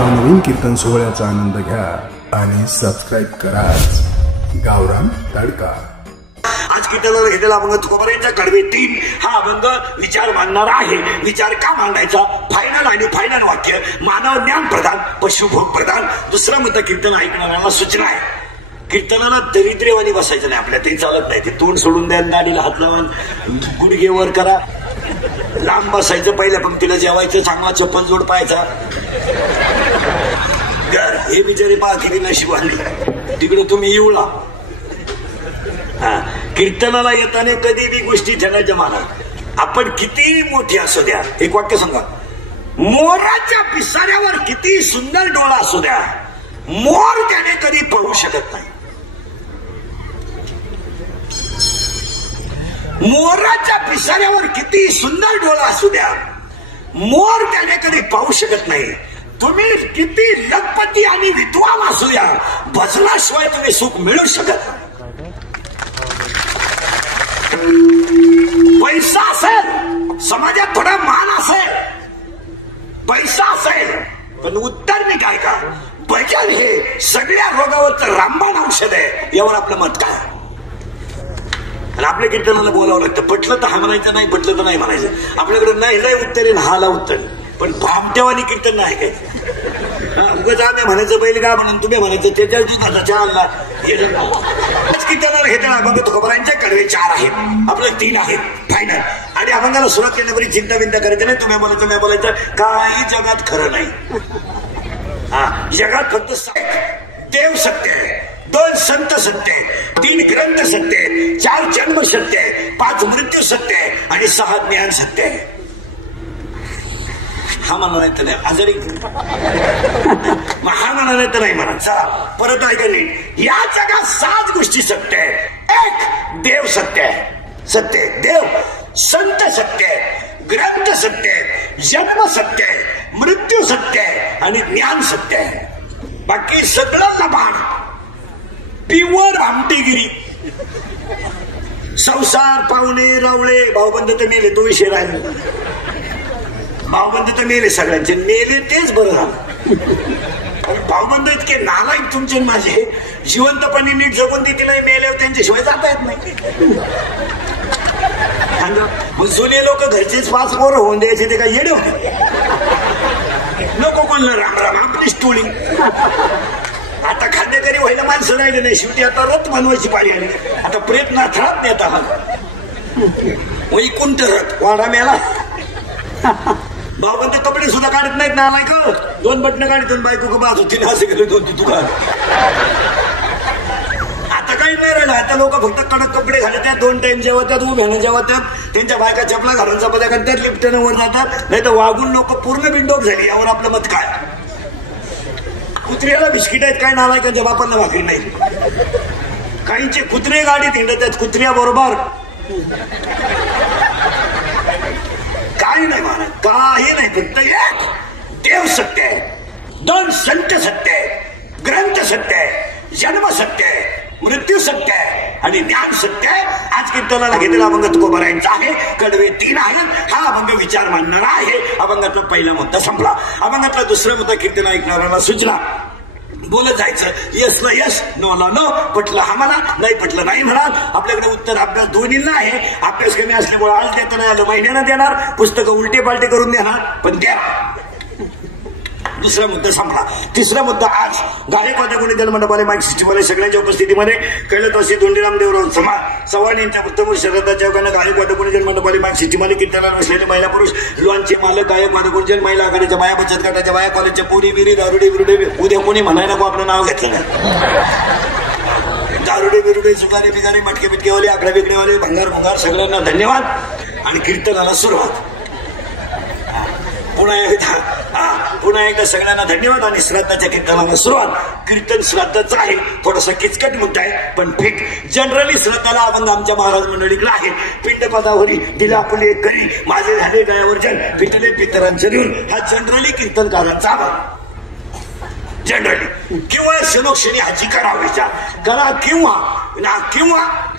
नवनवीन कीर्तन सोहळ्याचा आनंद घ्या आणि सबस्क्राईब करा गावरान तडका। आज कीर्तनाला घेतलेला अभंग तुकोबारायांचा कडवे 3 हा अभंग विचार मांडणारा आहे। विचार का मांडायचा? फायनल आणि फायनल वाक्य मानव ज्ञान प्रधान पशु भोग प्रधान। दुसरा मुद्दा कीर्तन ऐकणाऱ्याला सूचना आहे, कीर्तनाला दरिद्रेवानी बसायचं नाही, आपल्या ते चालत नाही। ते तोंड सोडून द्या, गाडीला हात लावून गुडघे वर करा, लांब बसायचं, पहिल्या पंक्तीला जेवायचं, चांगला चप्पल जोड पाहायचा। हे बिचारे पाकिरी नशीब आली, तिकडे तुम्ही येऊला। कीर्तनाला येताना कधी बी गोष्टी ठेवायच्या मानात, आपण किती मोठी असू द्या, एक वाक्य सांगा, मोराच्या पिसाऱ्यावर किती सुंदर डोळा असू द्या, मोर त्याने कधी पळू शकत नाही। मोराच्या पिसाऱ्यावर किती सुंदर डोळा असू द्या, मोर त्याने कधी पाहू शकत नाही। तुम्ही किती लखपती आणि विद्वान असू द्या, भजनाशिवाय तुम्ही सुख मिळू शकत नाही। पैसा असेल, समाजात थोडा मान असेल, पैसा असेल, पण उत्तर मी काय का, भजन हे सगळ्या रोगावरचं रामबाण औषध आहे, यावर आपलं मत काय? आणि आपल्या कीर्तनाला बोलावं लागतं, पटलं तर हा म्हणायचं, नाही पटलं तर नाही म्हणायचं। आपल्याकडे नाही उत्तर आहे, हाला उत्तर, पण भामटेवानी कीर्तन नाही काय। उगाच आम्ही म्हणायचं बैल का म्हणून तुम्ही म्हणायचं त्याच्या चालला। कीर्तनाला घेताना अभंग तुकोबारायांच्या कडवे 4 आहेत, आपले 3 आहेत फायनल। आणि अभंगाला सुरुवात केल्यावर चिंता बिंता करायचं नाही, तुम्ही बोलायचं नाही बोलायचं, काही जगात खरं नाही। जगात फक्त देव सत्य आहे, 2 संत सत्य आहे, 3 ग्रंथ सत्य आहे, 4 जन्म सत्य आहे, 5 मृत्यू सत्य आहे आणि 6 ज्ञान सत्य आहे। हा म्हणा नाही तर नाही, आजारी हा म्हणा नाही तर नाही म्हणा। चला परत ऐका नाही, या जगात 7 गोष्टी सत्य आहे। 1 देव सत्य आहे, सत्य आहे देव, संत सत्य आहे, ग्रंथ सत्य आहे, जन्म सत्य आहे, मृत्यू सत्य आहे आणि ज्ञान सत्य आहे। बाकी सगळं लबाड, पिवर आमटीगिरी, संसार, पाहुणे रावळे, भाऊबंद तर मेले, तो विषय राहिला, भाऊबंद तर मेले, सगळ्यांचे मेले तेच बरं झालं। भाऊबंद इतके नालायक तुमचे माझे, जिवंतपणे नीट जगून देतील नाही, मेल्यावर त्यांच्याशिवाय जाता येत नाही। जुने लोक घरचेच 5 पोरं होऊन द्यायचे, ते काय येडे होते? नको कोणलं राम राम आपलीच टोळी। आता खाद्यकरी व्हायला माणसं राहिले नाही, शेवटी आता रथ बनवायची पाळी आली, आता प्रयत्न अथळात नेता वैकुंठ रथ वाडा मेला। भाऊबंद कपडे सुद्धा काढत नाहीत ना, नाही का 2 बटणं काढतून बायको बाज होती, असं केलं 2 तुका। आता काही नाही राहिलं, आता लोक फक्त कडक कपडे घालतात, 2 टाइम जेवतात, उभ्यानं जेवतात, त्यांच्या बायका चपला घालून चपात्या करतात, लिफ्टनं वर जातात, नाही तर वागून लोक पूर्ण बिंडोक झाली। यावर आपलं मत काय? कुत्र्याला बिस्किट आहेत, काय नालायकांच्या बापांना भाकरी नाही। काहींचे कुत्रे गाडीत हिंडतात कुत्र्या बरोबर, काही नाही म्हणत, काही नाही, फक्त 1 देव सत्य आहे, 2 संत सत्य आहे, ग्रंथ सत्य आहे, जन्म सत्य आहे, मृत्यू सत्य आहे आणि ज्ञान सत्य आहे। आज कीर्तनाला घेतलेला अभंग तुकोबारायांचा आहे, कडवे 3 आहेत। हा अभंग विचार मांडणारा आहे। अभंगातला पहिला मुद्दा संपला। अभंगातला दुसरा मुद्दा कीर्तन ऐकणाऱ्याला सुचला, बोलत जायचं, यस ना यस, नो ना नो, पटलं हा म्हणा, नाही पटलं नाही म्हणा। आपल्याकडे उत्तर अभ्यास दोन्हीला आहे, अभ्यास कमी असल्यामुळे आज देता नाही आलं, महिन्यानं देणार, पुस्तकं उलटे पालटे करून देणार, पण द्या। दुसरा मुद्दा संपला। तिसरा मुद्दा आज गायकवाद गुणेजन मंडपाले माईक सिस्टीममध्ये सगळ्यांच्या उपस्थितीमध्ये कैलासवासी धोंडीराम देवराव चव्हाण यांच्या उत्तम श्रद्धाच्या योगानं गायकवाद गुणेजन मंडपाले माईक सिस्टीममध्ये कीर्तनाला बसलेले महिला पुरुष, लॉनचे मालक, गायकवाद गुणेजन महिला आघाडीच्या बाया, बचत गटाच्या बाया, कॉलेजच्या पुरी बिरी, दारुडे बिरुडे, उद्या कोणी म्हणायला नको आपलं नाव घेतलं नाही, दारुडे बिरुडे, सुगारे बिगारे, मटके बिटकेवाले, आकडे बिकडेवाले, भंगार भंगार, सगळ्यांना धन्यवाद आणि कीर्तनाला सुरुवात। पुन्हा एकदा सगळ्यांना धन्यवाद आणि श्राद्धाच्या कीर्तनाला सुरुवात। कीर्तन श्राद्धाचं आहे, थोडासा किचकट मुद्दा आहे, पण फिट जनरली श्राद्धाला अभंग आमच्या महाराज मंडळीकडे आहे। पिंडपदावरी दिला आपले करी, माझे झाले गायावर्जन, पिटले पितरांचं ऋण, हा जनरली कीर्तनकारांचा अभंग जनरली। किंवा क्षणोक्षणी हाची करा विचार करा, किंवा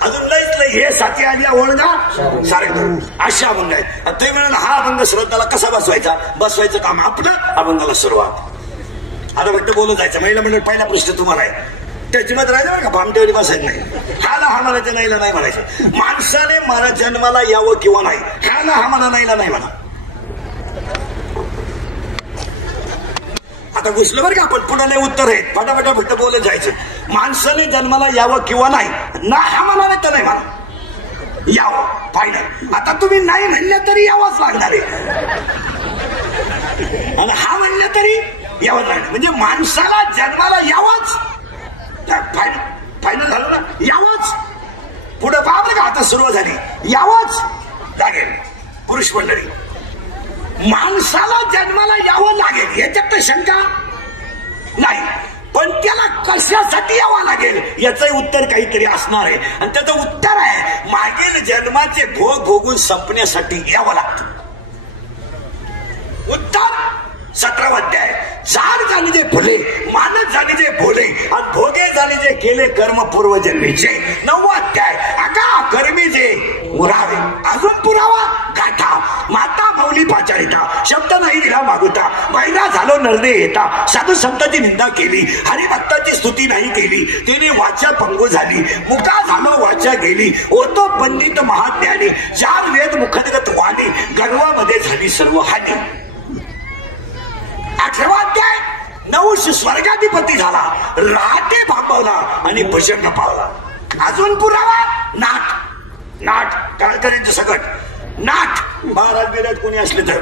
अजून लईच लई हे साथी आल्या ओळगा सारे अशा अभंग आहेत। ते म्हणाल हा अभंग श्रद्धाला कसा बसवायचा काम आपलं, अभंगाला सुरुवात। आता वाटतं बोलत जायचं. महिला मंडळ पहिला प्रश्न तुम्हाला आहे, त्याची मत राहिलं का भामटेवरी बसायचं नाही. हाला हा म्हणायचं, नाहीला नाही म्हणायचं. माणसाने मला जन्माला यावं किंवा नाही, हाला हा म्हणा, नाहीला नाही म्हणा. आता घुसलं बरं का आपण, पुढे उत्तर आहे, फटाफटा फक्त बोलत जायचं. माणसाने जन्माला यावं किंवा नाही, ना हा म्हणाले तर नाही म्हणा, यावं फायनल. आता तुम्ही नाही म्हणलं तरी यावंच लागणार आहे, आणि हा म्हणलं तरी यावंच लागणार. म्हणजे माणसाला जन्माला यावंच, फायनल झालं ना, यावंच. पुढे पाहलं का, आता सुरुवात झाली, यावंच लागेल. पुरुष मंडळी, माणसाला जन्माला यावं लागेल याच्यात तर शंका नाही, पण त्याला कशासाठी यावं लागेल याचं उत्तर काहीतरी असणार आहे. आणि त्याचं उत्तर आहे, मागील जन्माचे भोग भोगून संपण्यासाठी यावं लागतं. उत्तर 17वा अध्याय. झाड झाले जे फुले, मानत झाले जे भोले, आणि भोगे झाले जे केले कर्म पूर्वजन्मीचे. 9वा अध्याय. अका कर्मी जे उरावे, अजून पुरावा गाठा. माता मौली पाचारिता, शब्द नाही दिला मागुता. बैरा झालो नरदे येता, साधू संतांची निंदा केली, हरिभक्ताची स्तुती नाही केली. तिने वाचा पंगू झाली, मुका झालो वाचा गेली. ओतो पंडित महाज्ञानी, 4 वेद मुखदगत वाणी, गर्वामध्ये झाली सर्व हानी. 8वा अध्याय. नवश स्वर्गाधिपती झाला, राहते भांबवला आणि भजन पावला. अजून पुरावा नाट, नाट काळकऱ्यांचं सगट, नाट. महाराज बिराट कोणी असले तर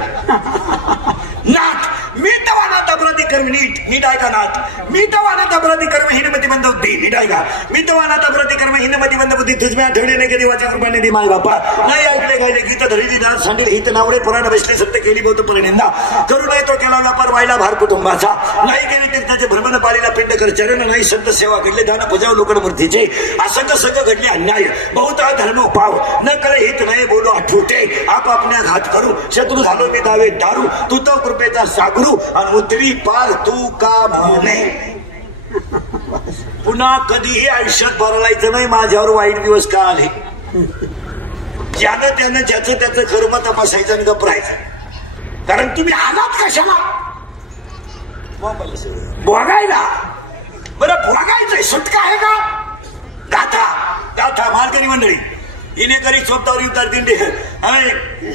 नाट. मी तवाना तब्राती कर्म, नीट नीट ऐका नाट. मी तवाना तब्राती कर्म हिनमती बंद होती, नीट ऐका. मी तवाना तब्राती कर्म हिनमती बंद होती, तुझ्या आठवडीने कधी वाचा कृपाने दे माय बापा. नाही ऐकले गायले गीत धरी नाथ सांडील हित नावडे पुराण बसले सत्य केली बहुत परिनिंदा. करू नये तो केला व्यापार, व्हायला भार कुटुंबाचा. नाही गेले तीर्थाचे भ्रमण पालीला पिंड कर चरण, नाही संत सेवा केले दान पूजाव लोकड मूर्तीचे. असंग सगळं घडले अन्याय, बहुत धर्म पाव न करे हित नाही बोलो आठवटे. आप आपल्या घात करू, शत्रू झालो मी दावे दारू. तू तो कृपेचा सागरू, आणि उतरी पार तू का म्हणे. पुन्हा कधीही आयुष्यात बरलायचं नाही माझ्यावर वाईट दिवस का आले. ज्यानं त्यानं ज्याचं त्याचं कर्म तपासायचं आणि गपरायचं. कारण तुम्ही आलात कशाला, भोगायला. बरं भोगायचंय, सुटका आहे का. गाथा गाथा. वारकरी मंडळी, इने करी स्वतःवर उतार दिंडे,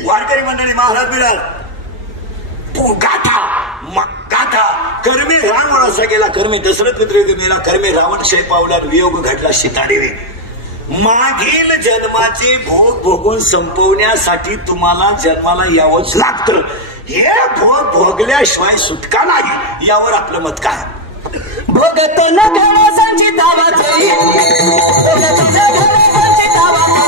वारकरी मंडळी, महाराज बिराज, गाथा गाथा. कर्मे रावण असा गेला, कर्मे दशरथ मित्र मेला, कर्मे रावण क्षय पावला, वियोग घडला सीतादेवी. मागील जन्माचे भोग भोगून संपवण्यासाठी तुम्हाला जन्माला यावंच लागतं. हे भोग भोगल्याशिवाय सुटका नाही. यावर आपलं मत काय. भोगत न घरासाठी दावाचे, भोगत न घरासाठी दावाचे,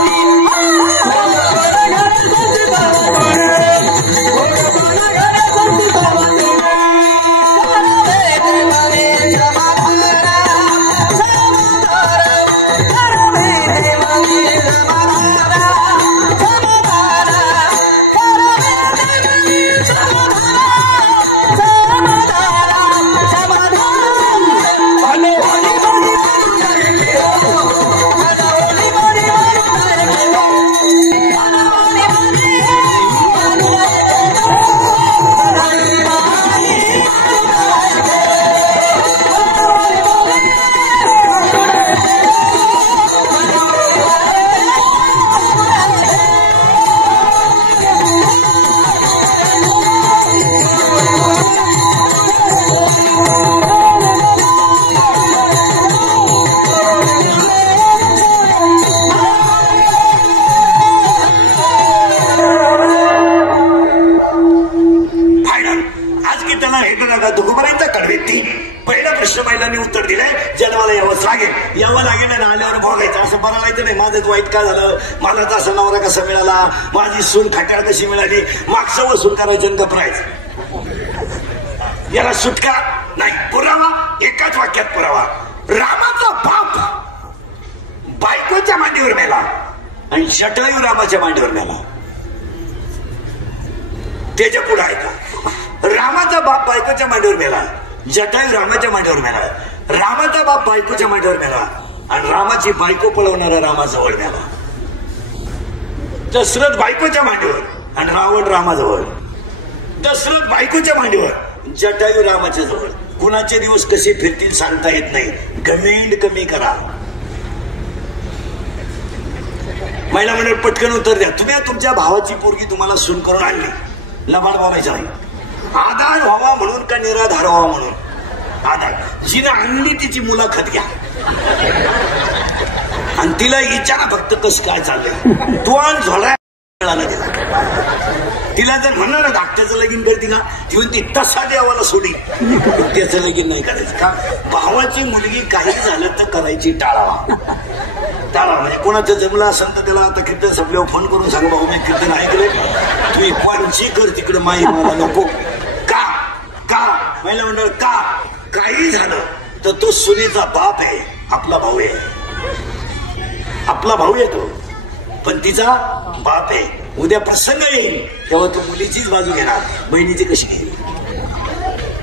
पहिला प्रश्न महिलांनी उत्तर दिलंय, जन्माला यावंच लागेल. यावं लागेल आणि आल्यावर भोगायचं. असं बघायचं नाही माझंच वाईट का झालं, मला तसा नवरा कसा मिळाला, माझी सून खाट्याळ कशी मिळाली, मागचं वसूल करायचं गपरायचं. याला सुटका नाही. पुरावा एकाच वाक्यात पुरावा. रामाचा बाप बायकोच्या मांडीवर मेला आणि जटायू रामाच्या मांडीवर मेला. त्याच्या पुढे आहे का. रामाचा बाप बायकोच्या मांडीवर मेला, जटायू रामाच्या मांडीवर मेला. रामाचा बाप बायकोच्या मांडीवर मेला आणि रामाची बायको पळवणारा रामाजवळ मेला. दशरथ बायकोच्या मांडीवर आणि रावण रामाजवळ. दशरथ बायकोच्या मांडीवर, जटायू रामाच्या जवळ. कुणाचे दिवस कसे फिरतील सांगता येत नाही. घमेंड कमी करा. महिला मंडळ पटकन उत्तर द्या. तुम्ही तुमच्या भावाची पोरगी तुम्हाला सून करून आणली, लबाड व्हायचा नाही. आधार व्हावा म्हणून का निराधार व्हावा म्हणून? आधार. जिने आणली तिची मुलाखत घ्या आणि तिला विचारा फक्त कसं काय चाललंय. तो आणि झोळा तिला जर म्हणणार ना धाकट्याचं लगीन करते का, ती म्हणते तसा देवाला सोडी, त्याचं लगीन नाही करायचं. का भावाची मुलगी काही झालं तर करायची टाळावा. टाळा म्हणजे कोणाचं जमलं असेल तर त्याला आता कीर्तन संपल्यावर फोन करून सांग, भाऊ मी कीर्तन ऐकलंय, तुम्ही कोणची कर तिकडे माई मला नको. का का महिला मंडळ का काही झालं तर तो सुनेचा बाप आहे, आपला भाऊ आहे. आपला भाऊ येतो पण तिचा बाप आहे. उद्या प्रसंग येईल तेव्हा तो मुलीचीच बाजू घेणार, बहिणीची कशी घेईल?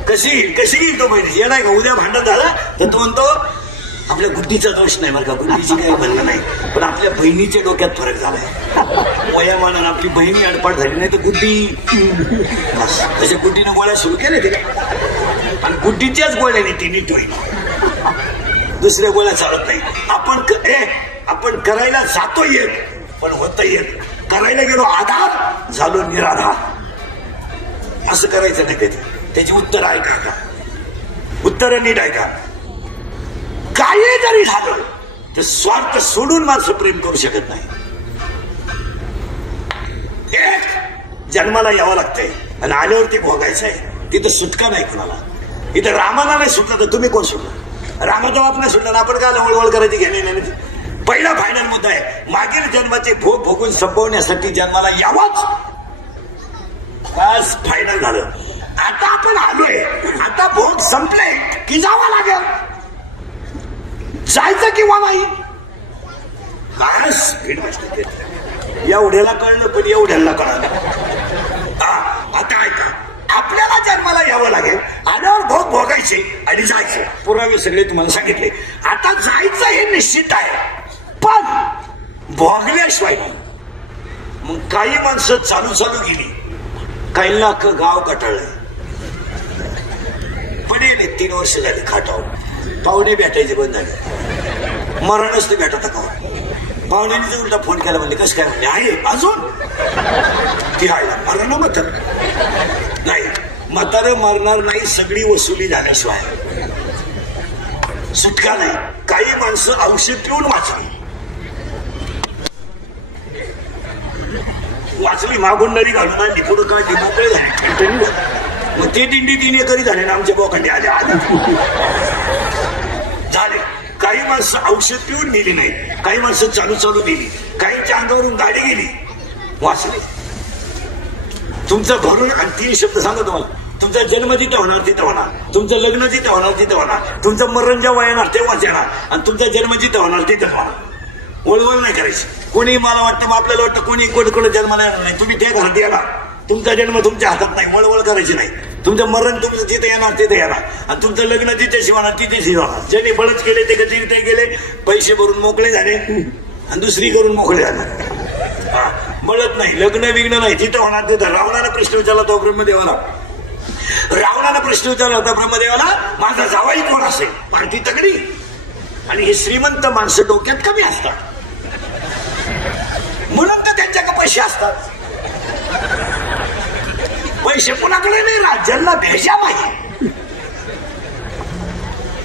कशी घेईल तो बहिणी? येणार का उद्या भांडण झालं तर तो म्हणतो आपल्या गुड्डीचा दोष नाही बरं का, गुड्डीची काही बंधन नाही, पण आपल्या बहिणीच्या डोक्यात फरक झालाय. वयामानानं आपली बहिणी अडपाट झाली नाही तर गुड्डी तशा गुड्डीनं गोळ्या सुरू केल्या तिला, आणि गुड्डीच्याच गोळ्याने ती नीट होईल, दुसऱ्या गोळ्या चालत नाही. आपण करायला जातो येत पण होत येत, करायला गेलो आधार झालो निराधार. असं करायचं नाही कधी. त्याची उत्तर ऐका का, उत्तर नीट ऐका. काही जरी झालं तर स्वार्थ सोडून माणसं प्रेम करू शकत नाही. एक जन्माला यावं लागतंय आणि आल्यावरती भोगायचंय. तिथं सुटका नाही कुणाला. इथं रामाला नाही सुटला तर तुम्ही कोण सुटला? रामाचा बाप नाही सुटला ना आपण काय वळवळ करायची घेणे नाही. पहिला फायनल मुद्दा आहे, मागील जन्माचे भोग भोगून संपवण्यासाठी जन्माला यावंच, बस फायनल झालं. आता आपण आलोय, आता भोग संपले की जावं लागेल. जायचं किंवा नाही, बस एवढ्याला कळलं पण एवढ्याला कळलं. आता ऐका, आपल्याला जन्माला यावं लागेल, आल्यावर भोग भोगायचे आणि जायचे. पुरावे सगळे तुम्हाला सांगितले. आता जायचं हे निश्चित आहे पण भोगल्याशिवाय नाही. मग काही माणसं चालू गेली, काहींना अख्खं गाव कटाळलंय. पडेल 3 वर्ष झाली खाटावर, पाहुणे भेटायचे बंद झाले. मरणच ते भेटत का? पाहुण्याने जर उलटा फोन केला म्हणजे कसं काय म्हणजे आहे अजून ती आहे मरण म्हातार नाही. म्हातार मरणार नाही, सगळी वसुली झाल्याशिवाय सुटका नाही. काही माणसं औषध पिऊन वाचली मागुंडरी घालून आणली, पुढं काढली, मोकळे झाले. मग ते दिंडी 3 एकरी झाले ना आमच्या बोखंडी आले झाले. काही माणसं औषध पिऊन गेली नाही, काही माणसं चालू गेली, काहींच्या अंगावरून गाडी गेली, वाचली. तुमचं भरून आणि 3 शब्द सांगा तुम्हाला. तुमचा जन्म जिथं होणार तिथं होणार, तुमचं लग्न जिथं होणार तिथं होणार, तुमचं मरण जेव्हा येणार तेव्हाच येणार, आणि तुमचा जन्म जिथं होणार तिथं होणार. वळवळ नाही करायची. कोणी मला वाटतं मग आपल्याला वाटतं कोणी कोणी जन्माला येणार नाही. तुम्ही त्या घरात येणार, तुमचा जन्म तुमच्या हातात नाही, वळवळ करायची नाही. तुमचं मरण तुमचं जिथे येणार तिथे येणार, आणि तुमचं लग्न जिथे शिवणार तिथे शिवणार. ज्यांनी बळच केले ते कधी तिथे गेले, पैसे भरून मोकळे झाले आणि दुसरी करून मोकळे झाले. बळत नाही, लग्न विघ्न नाही, जिथं होणार तिथं. रावणाला प्रश्न विचारला तो ब्रह्मदेवाला, रावणाला प्रश्न विचारला होता ब्रह्मदेवाला, माझा जावाई कोण असेल? पार्टी तगडी. आणि हे श्रीमंत माणसं डोक्यात कमी असतात म्हणून तर त्यांच्याकडे पैसे असतात. पैसे कोणाकडे नाही, राज्याला भेजा पाहिजे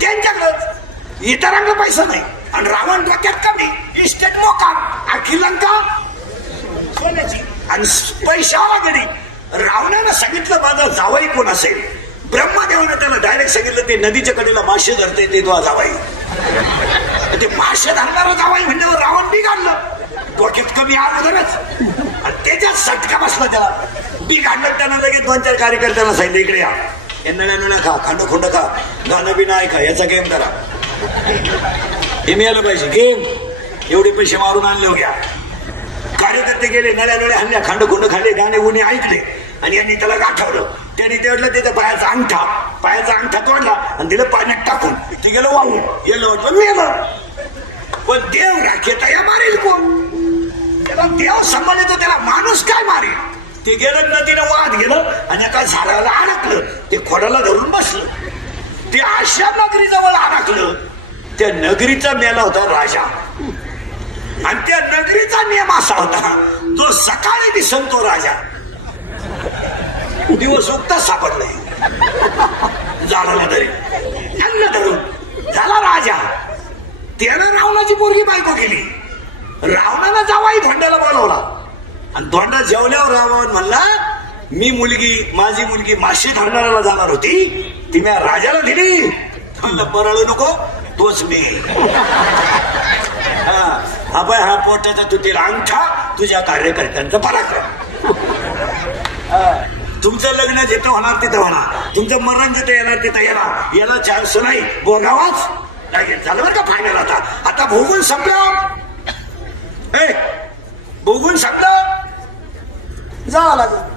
त्यांच्याकडे, इतरांकडे पैसा नाही. आणि रावण डोक्यात कमी, इस्टेट मोकार, अखिल लंका सोन्याची आणि पैशावाला गडी. रावणानं सांगितलं माझा जावाई कोण असेल, ब्रह्मदेवानं त्याला डायरेक्ट सांगितलं ते नदीच्या कडेला मासे धरते ते तो जावाई. ते मासे धरणारा जावाई म्हणजे रावण बिघडलं, डोक्यात कमी अगोदरच, आणि त्याच्यात सटका बसला त्याला. बिघडलं त्यानं लगेच 2-4 कार्यकर्त्यांना सांगितलं इकडे या, नळ्या खा, खांडखुंड खा, गाणं बिना ऐका, याचा गेम करा. हे मिळालं पाहिजे गेम. एवढे पैसे मारून आणले हो घ्या. कार्यकर्ते गेले, नळ्या हल्ल्या, खांडखुंड खाल्ले, गाणे गुणे ऐकले, आणि यांनी त्याला गाठवलं. त्यांनी तेवढलं त्याच्या पायाचा अंगठा तोडला आणि दिलं पाण्यात टाकून. ते गेलं वाहून, गेलं वाटलं मेलं. पण देव राखेता या मारेल कोण? त्याला देव सांभाळतो, त्याला माणूस काय मारेल? ते गेलं नदीनं वाहत गेलं आणि एका झाडाला अडकलं, ते खोडाला धरून बसलं. ते अशा नगरीजवळ अडकलं, त्या नगरीचा मेला होता राजा. आणि त्या नगरीचा नियम असा होता, जो सकाळी दिसन तो राजा, दिवस उगताच सापडलाय. झाडाला तरी अन्न धरून झाला राजा. त्यानं रावणाची पोरगी बायको केली. रावणानं जावाई धोंड्याला बोलवला आणि धोंडा जेवल्यावर रावण म्हणला, मी माझी मुलगी माशी धरणाऱ्याला जाणार होती, ती मी राजाला दिली. म्हणलं बरळू नको, तोच मी. हा बाय, हा पोटाचा तुटीला अंगठा, तुझ्या कार्यकर्त्यांचा पराक्रम. तुमचं लग्न जिथं होणार तिथं होणार, तुमचं मरण जिथं येणार तिथं येणार, याला चान्स नाही, बोगावाच लागेल. झालं बरं का फायनल. आता भोगून संपलं, भोगून संपलं, जावं लागलं.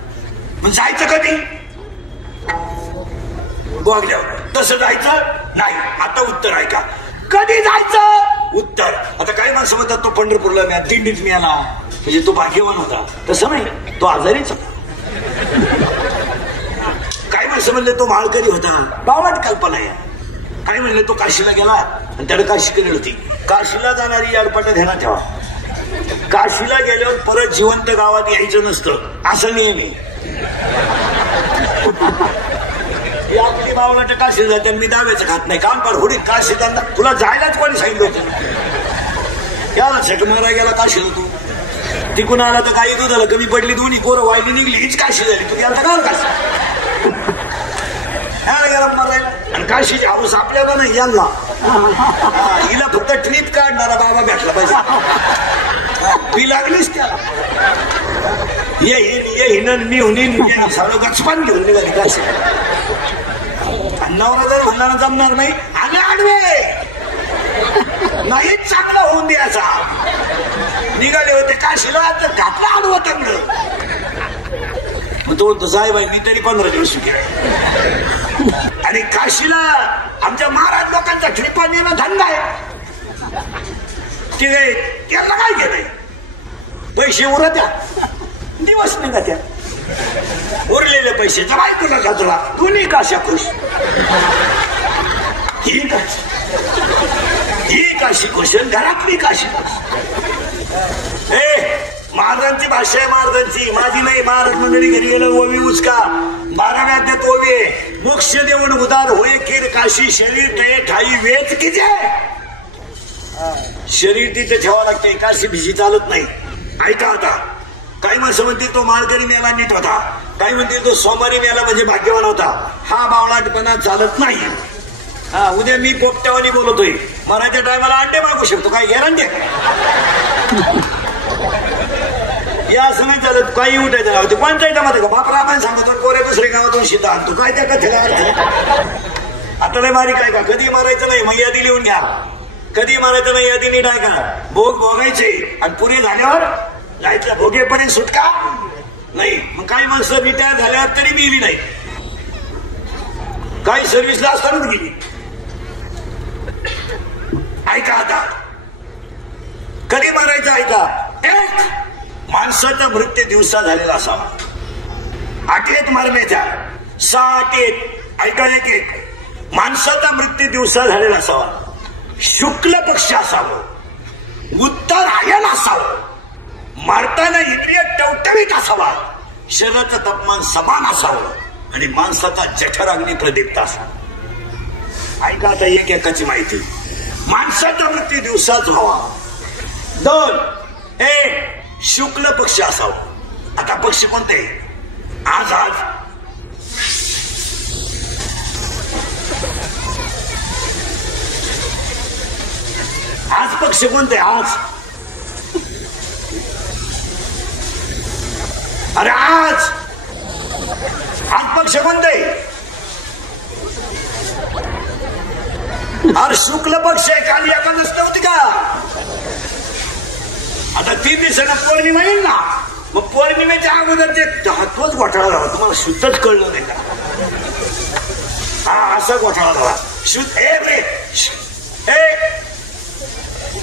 जायचं कधी? बोगल्यावर. तसं जायचं नाही. आता उत्तर ऐका, कधी जायचं? उत्तर. आता काही माणसं म्हणतात तो पंढरपूरला मिळाला, दिंडीत मिळाला म्हणजे तो भाग्यवान होता. तसं नाही, तो आजारीच होता. काही माणसं म्हणले तो माळकरी होता, बावट कल्पना आहे. काही म्हणले तो काशीला गेला आणि त्याला काशी केली होती. काशीला जाणारी याडपाट ध्यानात ठेवा, काशीला गेल्यावर परत जिवंत गावात यायचं नसतं, असं नियम आहे. आपली बावलाट काशी जाते, मी दाव्याचं खात नाही. काम पर होडी काशी त्यांना तुला जायलाच कोणी सांगितलं होतं? याला झक मारा गेला काशीला तू. तिकून आला तर काही दुधाला कमी पडली, दोन्ही पोरं वायली निघली, हीच काशी झाली. तू गेला का काशी? याला गेला मारायला. आणि काशीची हाऊस आपल्याला नाही, यांना. हिला फक्त ट्रीप काढणारा बाबा भेटला पाहिजे. मी लागलीच त्याला. ये हिन मी होईन सगळं गचपान घेऊन निघाली काशी. नवरा जर म्हणणार जमणार नाही, आले आडवे नाही, चांगला होऊन द्यायचा. निघाले होते काशीला, घातला आडवं चांगलं. मग तो म्हणतो, साहेब मी तरी 15 दिवस सुखी. आणि काशीला आमच्या महाराज लोकांचा ट्रिपा नेणं धंदा आहे. ठीक आहे, त्याला काय केलंय? पैसे उरत द्या, दिवस निघा त्या. उरलेले पैसे तर बायकोला घातला, दोन्ही काशा खुश. ही काशी खुश, घरातली काशी. महाराजांची भाषा आहे, महाराजांची, माझी नाही. महाराज मंडळी घरी गेलं, ओवी उचका 12व्या अध्यायात ओवी आहे. मोक्ष देऊन उदार होय खीर काशी, शरीर ते ठाई वेच की जे. शरीर तिथे ठेवावं लागतंय, काशी भिशी चालत नाही. ऐका आता, काही माणसं म्हणते तो माळकरी मेला नीट होता, काही म्हणते तो सोमवारी मेला म्हणजे भाग्यवान होता. हा बावळाटपणा चालत नाही. हा, उद्या मी पोपट्यावानी बोलतोय, मराठ्या टायमाला अंडे मागू शकतो, काय गॅरंटी? या असं नाही चालत. काही उठायचं लावते कोणत्याही टायमात का बापरा आपण सांगतो, पोरे दुसऱ्या गावातून शिदा आणतो, काय त्या कथेला. आता लय बारीक आहे का? कधी मारायचं नाही, मग यादी लिहून घ्या. कधी मारायचं नाही, यादी नीट आहे का? भोग भोगायचे आणि पुरे झाल्यावर जायचं. भोगेपर्यंत सुटका नाही. मग काही माणसं रिटायर झाल्यावर तरी मिळली नाही, काही सर्व्हिसला असतानाच गेली. ऐका आता, कधी मारायचं ऐका. एक, माणसाचा मृत्यू दिवसा झालेला असावा. 8 मारण्याच्या 6 ऐका. एक माणसाचा मृत्यू दिवसा झालेला असावा. शुक्ल पक्ष असावं, उत्तरायण असावं, मारताना इंद्रिय टवटवीत असावा, शरीराचं तापमान समान असावं आणि माणसाचा जठराग्नी प्रदीप्त असावा. ऐका आता एक एकाची माहिती. माणसाचा मृत्यू दिवसाच व्हावा. 2, शुक्ल पक्ष असावा. आता पक्ष कोणते? आज पक्ष कोणते? आज अरे आज पक्ष कोणते? अरे शुक्ल पक्ष आहे. काल एकादश नव्हती का? आता 3 दिवसांना पौर्णिमा येईल ना, मग पौर्णिमेच्या अगोदर ते तोच घोटाळा झाला. तुम्हाला शुद्धच कळलं नाही का? हा, असा घोटाळा झाला.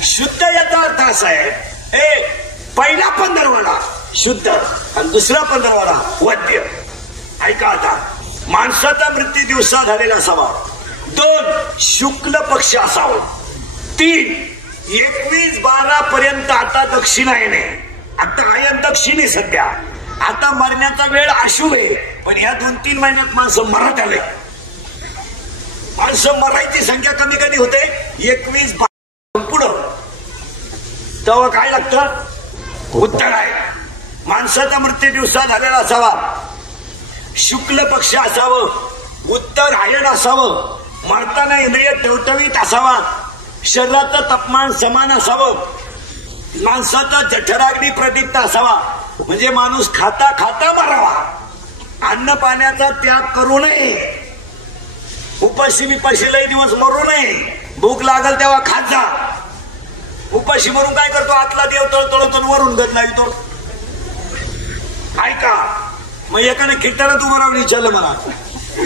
शुद्ध याचा अर्थ असा आहे, पहिला 15वाडा शुद्ध आणि दुसरा 15वाडा वद्य. ऐका आता, माणसाचा मृत्यू दिवसा झालेला असावा. 2 शुक्ल पक्ष असावं. 3 21-12 पर्यंत आता दक्षिणा येणे. आता आयन दक्षिणे सध्या. आता मरण्याचा वेळ अशुभ आहे, पण या 2-3 महिन्यात माणसं मरत आले. माणसं मरायची संख्या कमी कधी होते 21-12 पुढं. तेव्हा काय लागतं उत्तर आहे. माणसाचा मृत्यू दिवसा झालेला असावा, शुक्ल पक्ष असावं, उत्तर आयन असावं, मरताना इंद्रिय टवटवीत असावा, शरीराचं तापमान समान असावं, माणसाचा जठराग्नी प्रदीप्त असावा. म्हणजे माणूस खाता खाता मरावा. अन्न पाण्याचा त्याग करू नये. उपाशी बिपाशी लई दिवस मरू नये. भूक लागल तेव्हा खात जा. उपाशी मरून काय करतो, आतला देव तळतळतून वरून गत लावतो. ऐका, मग एकाने कीर्तनात उभं राहून विचारलं मला,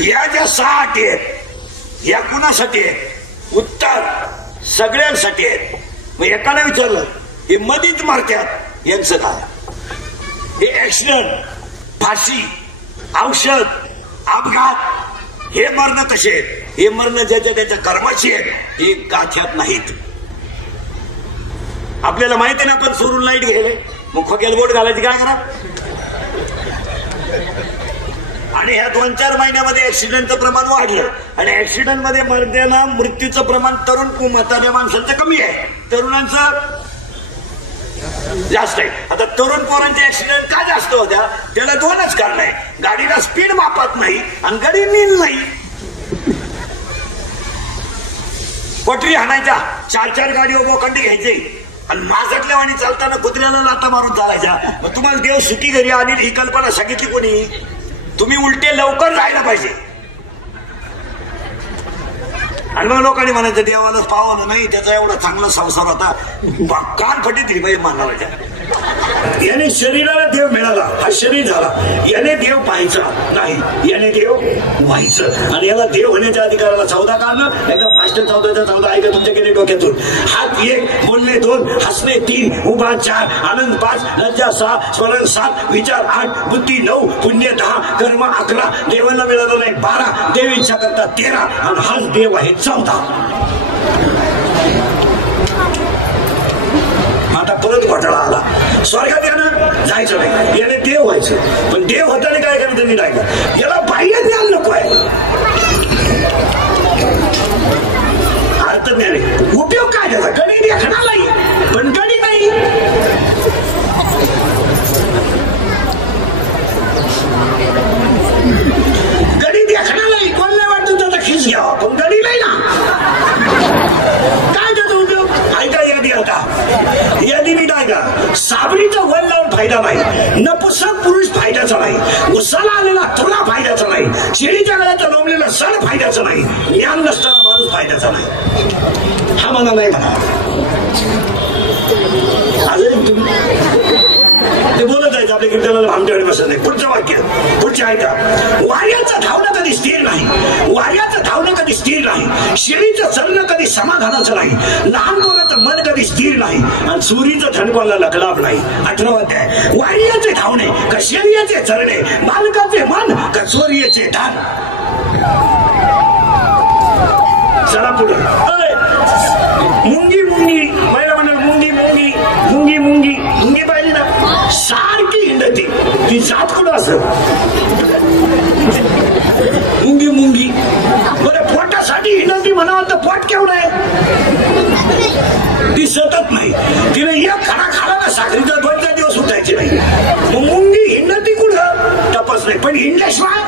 या ज्या 6 अटी आहेत या कुणासाठी आहेत? उत्तर सगळ्यांसाठी आहेत. मग एकाने विचारलं, हे मधीच मारत्यात यांचं काय? हे ऍक्सिडेंट, फाशी, औषध, अपघात हे मरण कसे आहेत? हे मरण ज्याच्या त्याच्या कर्माची आहेत, हे गाठ्यात नाहीत. आपल्याला माहिती ना, आपण सोडून लाईट गेले, मग खोक्याला बोट घालायची काय करा. आणि ह्या 2-4 महिन्यामध्ये ऍक्सिडेंटचं प्रमाण वाढलं. आणि ऍक्सिडेंट मध्ये मरण्याला मृत्यूचं प्रमाण तरुण म्हाताऱ्या माणसांचं कमी आहे, तरुणांचं जास्त आहे. आता तरुण पोरांचे ऍक्सिडेंट का जास्त होत्या? त्याला 2च कारण आहे. गाडीला स्पीड मापत नाही आणि गाडी नील नाही. पटरी हाणायच्या, 4-4 गाडी बोखंडी घ्यायची आणि माझ्यातल्या वाणी चालताना कुत्र्याला लाता मारून चालायच्या. मग तुम्हाला देव सुखी घरी आणि ही कल्पना सांगितली कोणी? तुम्ही उलटे लवकर जायला पाहिजे. आणि मग लोकांनी म्हणायचं देवालाच पावलं नाही, त्याचा एवढा चांगला संसार होता. कान फटीत बाई मानावायच्या. याने शरीराला देव मिळाला, हा शरीर झाला. याने देव पाहायचा नाही, याने देव व्हायचं. आणि याला देव होण्याच्या अधिकाराला 14 कारण, एकदा फास्ट 14 ऐका तुमच्या गेले डोक्यातून. हात 1, बोलणे 2, हसणे 3, उभा 4, आनंद 5, लज्जा 6, स्मरण 7, विचार 8, बुद्धी 9, पुण्य 10, कर्म 11, देवाला मिळालं नाही 12, देव इच्छा करता 13, आणि हाच देव आहे 14. आता परत घोटाळा आला. स्वर्गात यानं जायचं नाही, याने देव व्हायचं. पण देव होताना काय करायचं त्यांनी नाही का, याला बाह्य ज्ञान नको आहे. अर्थज्ञान आहे. उपयोग काय त्याचा? गडी देखणार नाही, पण गडी नाही. गडी देखणार नाही, कोण नाही वाटतं त्याचा खिस घ्यावा, पण गडी नाही ना. काय त्याचा उपयोग? ऐका यादी, आता यादी नीट ऐका. साबणीचा वल लावून फायदा नाही, नपुसक पुरुष फायद्याचा नाही, उसाला आलेला तुला फायद्याचा नाही, शेळीच्या गळ्याचा लोंबलेला सण फायद्याचा नाही, ज्ञान नसताना माणूस फायद्याचा नाही. हा मला नाही म्हणा. ते बोलत आहेत आपल्या कीर्तनाला आमच्याकडे बसत नाही. पुढचं वाक्य, पुढच्या ऐका. वाऱ्याचं धावणं कधी स्थिर नाही, वाऱ्याचं धावणं कधी स्थिर नाही, शेळीचं चलणं कधी समाधानाचं नाही, लहान मुलाचं मन कधी स्थिर नाही, आणि सुरीचं ठणकाला लकलाभ नाही. 18वा अध्याय. वाऱ्याचे धावणे का शेळीचे चरणे, बालकाचे मन का चोरीचे धान. चला पुढे. मुंगी मुंगी, महिला म्हणाल मुंगी मुंगी मुंगी मुंगी मुंगी पाहिली ना, सारखी हिंडती. ती जात कुठं असं मुंगी मुंगी. बरं पोटासाठी हिंडती म्हणावं तर पोट केवढं आहे? ती सतत नाही. तिने एक खडा खाला ना साखरीचा 2-4 दिवस उठायचे नाही. मग मुंगी हिंडती कुठं? तपास नाही. पण हिंडल्याशिवाय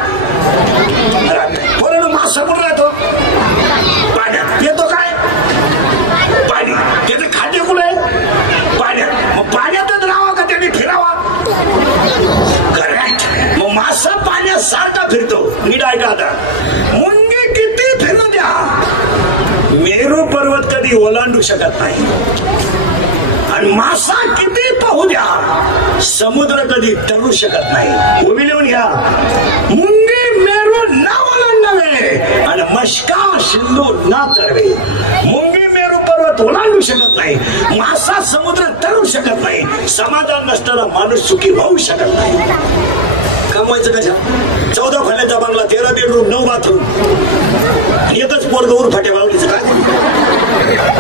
बरं मासा कुठं राहतो? पाण्यात. येतो काय? पाणी. त्याचं खाद्य कुठं आहे? पाण्यात. मग पाण्यातच राहावा का त्याने फिरावा? करेक्ट. मग मासा पाण्यात सारखा फिरतो. नीट ऐका आता. मुंगी किती फिरू द्या, मेरू पर्वत कधी ओलांडू शकत नाही. आणि मासा किती पाहू द्या, समुद्र कधी तळू शकत नाही. उभी लिहून घ्या. मुंगी मेरू न ओलांडावे आणि मस्का सिंधू न तरवे. मुंगी मेरू पर्वत ओलांडू शकत नाही, मासा समुद्र तळू शकत नाही, समाधान नसताना माणूस सुखी होऊ शकत नाही. कमवायचं कशा? 14 खोल्याचा बंगला, 13 बेडरूम, 9 बाथरूम. एकच पोरग उरफाट्या बावलीचं काय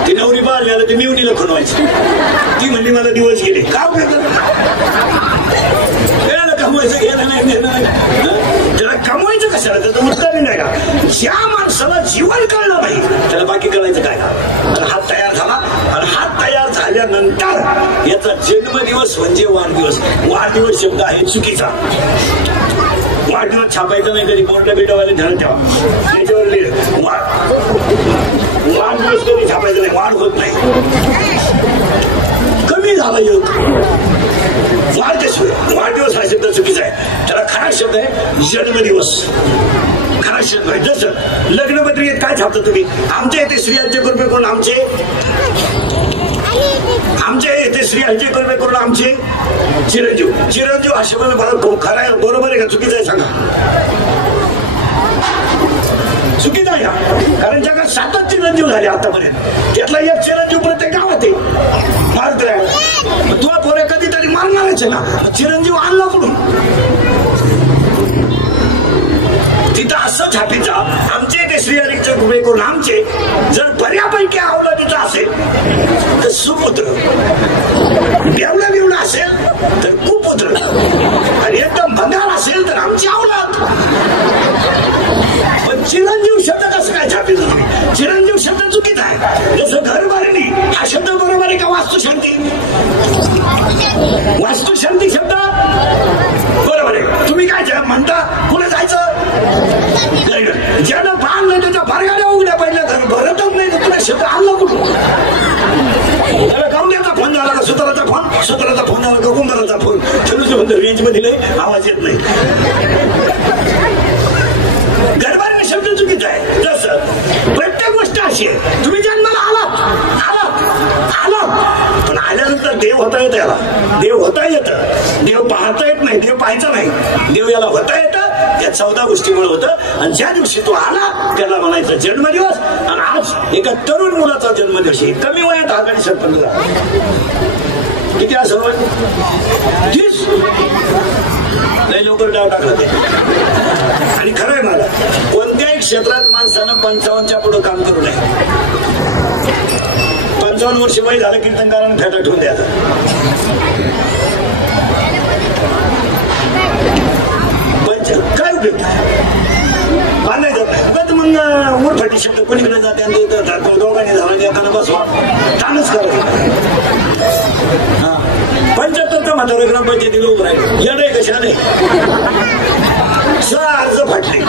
ती नवरी बाळ आलं ते मिवणीला खणवायची ती म्हणली मला दिवस गेले का कमवायचं गेलं नाही त्याला कमवायचं कशाला त्याचं उत्तर नाही का ज्या माणसाला जीवन कळलं नाही त्याला बाकी कळायचं काय का हात तयार झाला आणि हात तयार झाल्यानंतर याचा जन्मदिवस म्हणजे वाढदिवस शब्द आहे चुकीचा वाढदिवस छापायचं नाही कधी बोर्ड बिडवाले झालं तेव्हा त्याच्यावर वाढदिवस कधी छापायचं नाही वाढ होत नाही कमी झाला योग वाढदिवस हा शब्द चुकीचा आहे त्याला खरा शब्द आहे जन्मदिवस खरा शब्द आहे जसं लग्नपत्रिकेत काय छापता तुम्ही आमच्या येथे स्त्रियांचे कृपे करून आमचे येथे स्त्रियांचे कृपे करून आमचे चिरंजीव हा शब्द खरा आहे बरोबर आहे का चुकीचा आहे सांगा चुकीचा आहे कारण जगात 7 चिरंजीव झाले आतापर्यंत त्यातला एक चिरंजीव प्रत्येक गावात आहे मारत तुला पोरे कधीतरी मारणारच आहे ना चिरंजीव आणला कुठून तिथं असं छापीचा आमचे ते श्रीहरीचे गुन्हे करून आमचे जर बऱ्यापैकी अवलादीचं असेल तर सुपुत्र बेवडा असेल तर कुपुत्र आणि एकदम भंगार असेल तर आमची अवलाद पण चिरंजीव शब्द कसं काय छापीचं तुम्ही चिरंजीव शब्द चुकीचा आहे जसं घरभरणी हा शब्द बरोबर आहे का वास्तुशांती शब्द बरोबर आहे तुम्ही काय म्हणता कुठे जायचं ज्यानं भान नाही त्याच्या भरगाड्या उघड्या पहिल्या घर भरतच नाही तर तुला शब्द आणला कुठून त्याला गावड्याचा फोन झाला का सुताराचा फोन झाला का कुंभाराचा फोन म्हणतो रेंज मध्ये नाही आवाज येत नाही गरबाने शब्द चुकीचा आहे जसं प्रत्येक गोष्ट अशी आहे तुम्ही जन्माला आलात पण आल्यानंतर देव होता येतं याला देव होता येतं देव पाहता येत नाही देव पाहायचं नाही देव याला होता येतं या 14 गोष्टीमुळे होतं आणि ज्या दिवशी तो आला त्याला म्हणायचं जन्मदिवस आणि आज एका तरुण मुलाचा जन्मदिवस कमी वयात हा गणेश सरपंच झाला किती असं लय लवकर डाव टाकला ते आणि खरं आहे मला कोणत्याही क्षेत्रात माणसानं 55च्या पुढे काम करू नये 55 वर्ष वय झालं कीर्तनकारानं फेटा ठेवून द्यायचा काय उपयोग बांधायचं मग उरफाटी शब्द कोणीकडे जाते दोघांनी झाला एखादा बसवा ताणच करायचं 75चा म्हातारा ग्रामपंचायतीला उभं राहील येणं कशा नाही अर्ज फाटले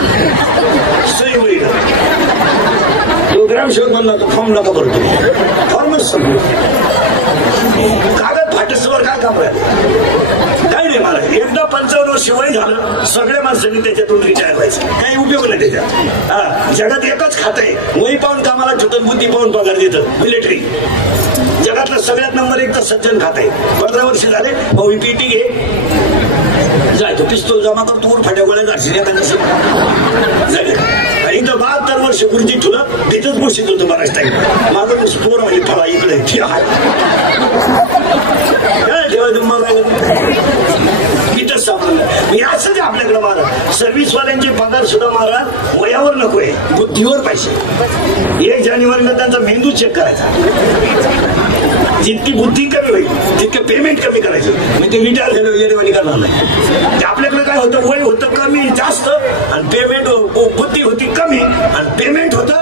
सही होईल तो ग्रामसेवक म्हणला तो फॉर्म नका भरतो फॉर्मच समजू कागद फाटसवर काय काम राहिलं काही नाही मला एकदा 55 वर्ष वय झालं सगळ्या माणसांनी त्याच्यातून रिटायर व्हायचं काही उपयोग नाही त्याच्यात जगात एकच खात आहे वय पाहून कामाला ठेवतात बुद्धी पाहून पगार देतात मिलिटरी जगातलं सगळ्यात नंबर 1 तर सज्जन खात आहे 15 वर्ष झाले भाऊ पीटी घे जाय तो पिस्तूल जमा करतो फाट्या गोळ्या जाशील इथं 72 वर्ष गुरुजी तुला तिथंच गोष्टीत होतो बराच टाईम माझं स्पोर म्हणजे फळा इकडे इथंच सापडलं मी असंच आपल्याकडे मारा सर्व्हिसवाल्यांचे पगार सुद्धा मारा वयावर नकोय बुद्धीवर पाहिजे 1 जानेवारीला त्यांचा मेंदू चेक करायचा जितकी बुद्धी कमी होईल तितकं पेमेंट कमी करायचं म्हणजे ते रिटायर झालं येडेवाणी करणार नाही आपल्याकडे काय होतं वय होतं कमी जास्त आणि पेमेंट बुद्धी होती कमी आणि पेमेंट होतं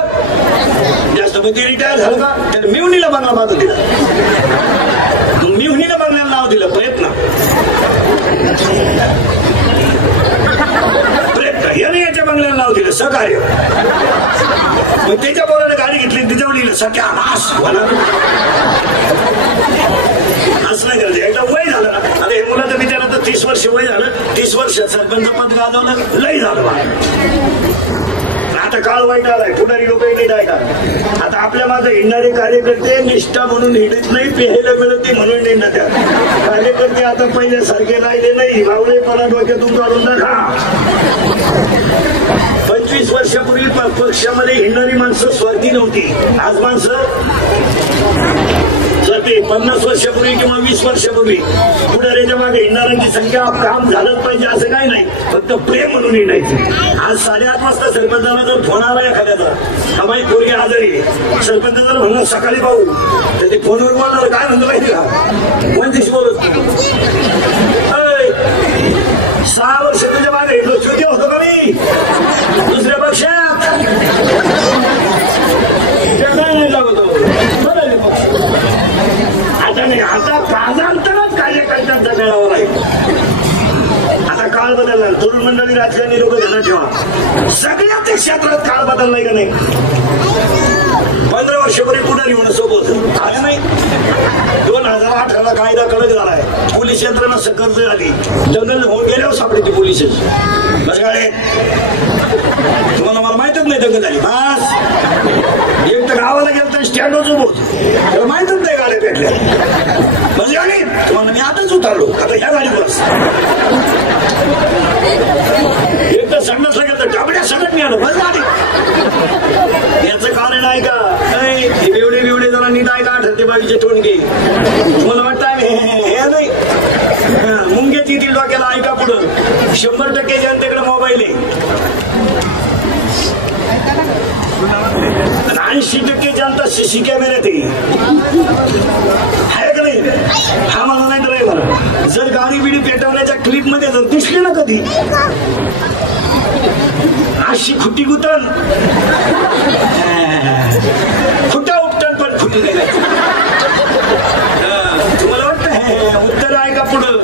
जास्त म्हणजे रिटायर झालं का त्याला मिवणीला बंगला बांधून दिला मिवणीला बंगल्याला नाव दिलं प्रयत्न याने याच्या बंगल्याला नाव दिलं सहकार्य मग त्याच्या पोराने गाडी घेतली त्याच्यावर लिहिलं सख्या नाश असं नाही करायचं एकदा वय झालं ना आता हे मुलाचं विचारलं तर 30 वर्ष वय झालं 30 वर्ष सरपंच पद गाजवलं लय झालं आता काळ वाईट आलाय पुढारी लोक नीट आहे का आता आपल्या माझं हिंडणारे कार्यकर्ते निष्ठा म्हणून हिंडत नाही प्यायला मिळते म्हणून हिंडत त्या कार्यकर्ते आता पहिल्यासारखे राहिले नाही बावळेपणा डोक्यातून काढून टाका 25 वर्षापूर्वी पक्षामध्ये हिंडणारी माणसं स्वार्थी नव्हती आज माणसं सांगते 50 वर्षापूर्वी किंवा 20 वर्षापूर्वी पुढाऱ्याच्या मागे हिंडणाऱ्यांची संख्या काम झालंच पाहिजे असं काही नाही, फक्त प्रेम म्हणून हिंडायचं. आज 8:30 वाजता सरपंचाला जर फोन आला एखाद्याचा, हा बाई पोरगी आजारी, सरपंचाला म्हणून सकाळी पाहू तर ते फोनवर बोलणार काय म्हणतो माहिती का, कोणतीच बोलत 6 वर्ष तुझ्या मागे हिंडलो, चुकी होतो का मी दुसऱ्या पक्षात नाही लागतो. आता नाही, आता काळांतरच कार्यकर्त्यांचा मेळावा आहे. आता काळ बदलला, तरुण मंडळी राजकारणी लोक ध्यानात ठेवा, सगळ्यात क्षेत्रात काळ बदललाय का नाही. 15 वर्षापूर्वी पुढारी म्हणून सोबत आले नाही. 2018 कायदा कडक झालाय, पोलीस यंत्रणा सकर्ज झाली, जंगल होऊन गेल्यावर सापडते पोलीस. बस गाडे तुम्हाला मला माहितच नाही दंगल झाली. बस एक तर गावाला गेलं तर स्टँडवर उभं त्याला माहितच नाही गाड्या भेटल्या. बस गाडी तुम्हाला मी आताच उतारलो, आता ह्या गाडी बस. एक तर संडासला गेलं तर डाबड्या सगळं मी आलो. बस गाडी याचं कारण आहे का बिवडे बिवडे जरा नीट आहे का ठरते बाजूचे टोणगे तुम्हाला वाटतं हे नाही. मुंग्याची येतील डोक्याला ऐका पुढं 100% जनतेकडे मोबाईल आहे, 80% जनता सीसी कॅमेऱ्यात आहे का नाही. हा मला नाही ड्रायव्हर जर गाडी बिडी पेटवण्याच्या क्लिप मध्ये जर दिसली ना कधी अशी खुटी गुतन खुटा उपटन पण खुटी नाही. तुम्हाला वाटतं उत्तर आहे का पुढं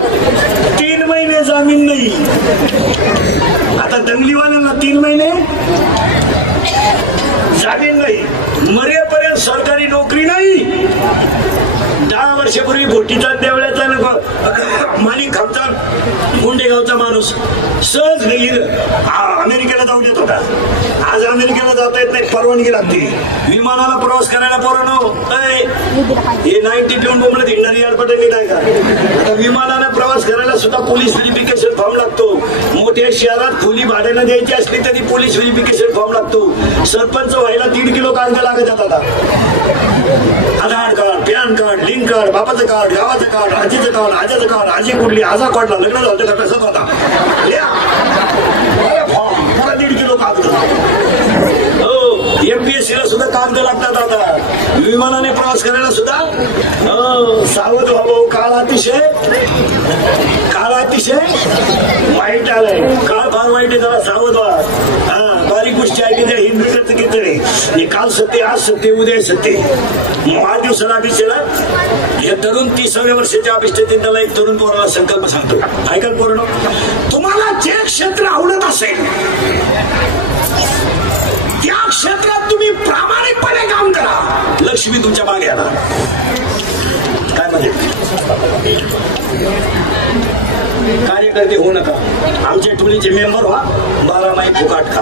3 महिने जामीन नाही. आता दंगलीवाल्यांना 3 महिने जामीन नाही, मरेपर्यंत सरकारी नोकरी नाही. 10 वर्षापूर्वी भोटीचा देवळ्याचा मालिक खामचा गुंडेगावचा माणूस सहज नाही अमेरिकेला जाऊ देत होता. आज अमेरिकेला जाता येत नाही, परवानगी लागते. विमानाला प्रवास करायला पोरांनो हे 90 पिऊन बोंबलत हिंडणारी अडपटणी नाही का. आता विमानाला प्रवास करायला सुद्धा पोलीस व्हेरिफिकेशन फॉर्म लागतो. मोठ्या शहरात खोली भाड्यानं द्यायची असली तरी पोलीस व्हेरिफिकेशन फॉर्म लागतो. सरपंच व्हायला 1.5 किलो कागद लागत जातात. Aadhaar card, PAN card, link card, बापाचं कार्ड, गावाचं कार्ड, आजीचं कार्ड, आजाचं कार्ड, आजी कुठली, आजा कार्डला लग्न झालं का कसं होता 1.5 किलो कागद. हो MPSC ला सुद्धा कागद लागतात. आता विमानाने प्रवास करायला सुद्धा सावध व्हावं. काळ अतिशय वाईट आलाय. काळ फार वाईट आहे, जरा सावध व्हा. बारीक गोष्टी ऐकते त्या हिंदू किती काल सत्य, आज सत्य, उद्या सत्य. वाढदिवसाला अभिषेला हे तरुण 30व्या वर्षाच्या अभिष्टतेला एक तरुण पोराला संकल्प सांगतो. ऐकाल पोरांनो, तुम्हाला जे क्षेत्र आवडत असेल त्या क्षेत्रात तुम्ही प्रामाणिकपणे काम करा, लक्ष्मी तुमच्या मागे येणार. काय म्हणजे कार्यकर्ते होऊ नका, आमच्या टोळीचे मेंबर व्हा, 12 माही फुकाट खा.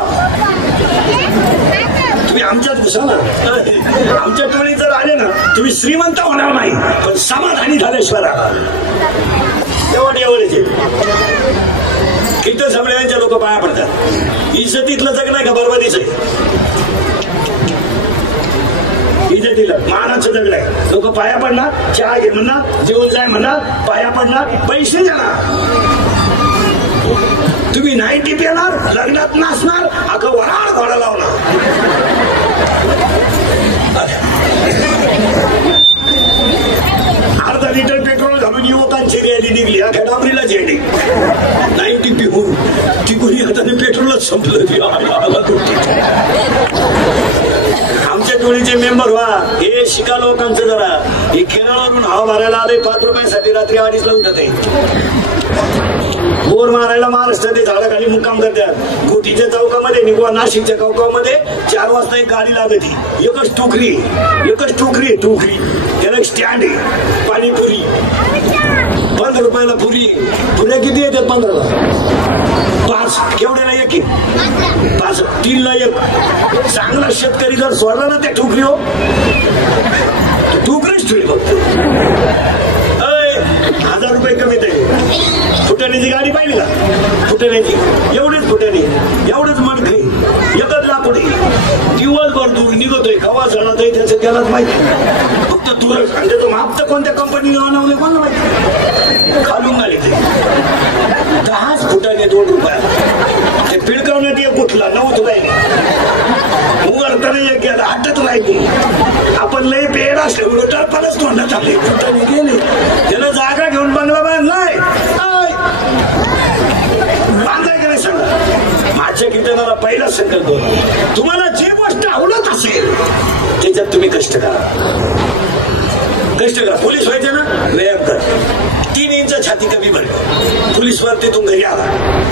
तुम्ही आमच्यात घुसा ना. आमच्या टोळीत जर आले ना तुम्ही श्रीमंत होणार नाही, पण समाधानी झाल्याशिवाय राहणार. एवढे किती सगळ्यांच्या लोक पाया पडतात. इज्जतीतलं जग नाही का बरबादीच आहे. इज्जतीला मानाचं जग नाही. लोक पाया पडणार, चहा घे म्हणणार, जेवण जाय म्हणणार, पाया पडणार, पैसे देणार. तुम्ही 90 पिणार, लग्नात नाचणार, अगं वराळ घोडा लावणार. अर्धा लिटर पेट्रोल घालून युवकांची रॅली निघली, अख्या डांबरीला झेंडी 90 पिऊन ती कोणी हाताने पेट्रोलच संपलं. आमच्या टोळीचे मेंबर व्हा. हे शिका लोकांचं जरा. हे केरळवरून हवा भरायला आले 5 रुपयासाठी रात्री 2:30ला उठते. बोर मारायला महाराष्ट्रात झाडाखाली मुक्काम करतात. गोटीच्या चौकामध्ये निघवा, नाशिकच्या चौकामध्ये 4 वाजता एक गाडी लागती. एकच टोकरी टोकरी त्याला एक स्टँड आहे. पाणीपुरी 15 रुपयाला पुरी. पुऱ्या किती येतात 15ला? 5. केवढ्याला एक आहे? 5. 3ला एक. चांगला शेतकरी जर सोडला ना त्या टोकरी हो टोकरीच ठेवली फक्त. 1000 रुपये कमीत आहे. फुटाण्याची गाडी पाहिली का? फुटाण्याची एवढेच फुटाणे, एवढेच मडके, एकच लाकडी. दिवसभर तू निघतोय कवा जळत आहे त्याचं त्यालाच माहिती. फक्त तुला सांगते तो माप तर कोणत्या कंपनीला बनवले कोणाला माहिती. खालून आले ते 10 फुटाने 2 रुपया ते पिळकवण्यात एक गुठला 9 रुपये उघडताना एक गेला 8च राहिली. आपण लय पेड असले उलटापणच तोंडात आले फुटाने गेले. त्याला जागा घेऊन बंगला बांधलाय बांधाय का नाही सांगा. माझ्या कीर्तनाला पहिला संकल्प तुम्हाला जी गोष्ट आवडत असेल त्याच्यात तुम्ही कष्ट करा. कष्ट करा. पोलीस व्हायचे ना व्यायाम कर. 3 इंच छाती कमी भरली. पोलीस भरतीतून घरी आला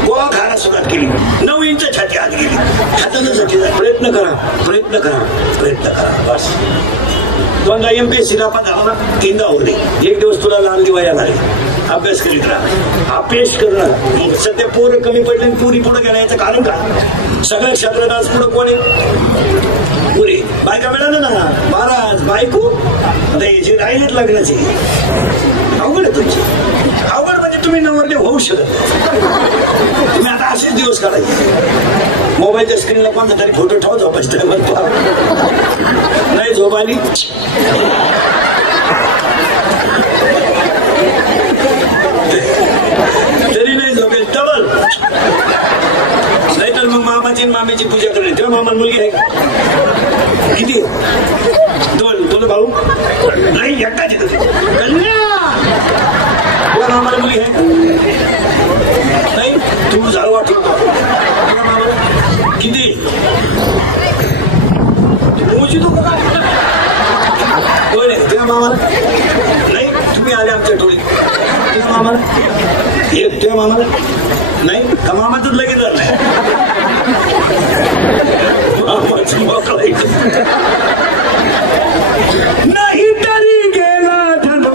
गोवा खायला सुरुवात केली. 9 इंच छाती आत गेली. हातासाठी प्रयत्न करा प्रयत्न करा प्रयत्न करा. बस दोनदा MPSC आपण झाला ना 3दा होते. एक दिवस तुला लाल दिवाळी लागली. अभ्यास करीत राहा अभ्यास करणं. मग सध्या पोरं कमी पडले पुरी पुढे गेला याचं कारण काय. सगळ्या क्षेत्रात आज पुढे कोण आहे. पुरी बायका मिळालं ना महाराज बायको आता जे राहिलेत लग्नाचे अवघड आहे तुमची. अवघड म्हणजे तुम्ही नवरदेव होऊ शकत. तुम्ही आता असेच दिवस काढायचे. मोबाईलच्या स्क्रीनला कोणता तरी फोटो ठेवा झोपायचं टायमात. नाही झोप आली तरी नाही झोपेल डबल. नाहीतर मग मामाची मामीची पूजा करणे. तेव्हा मामा मुलगी आहे का किती 2 तुला भाऊ नाही एकटाच मामाला मुलगी आहे नाही. तू झाडू वाटतो किती मोजी तू कोण आहे. तेव्हा मामाला नाही तुम्ही आले आमच्या टोळीत. तेव्हा मामाला एक तेव्हा मामाला नाही का मामाचंच लगेच झालं नाही. मामाची नाही तरी गेला धर्म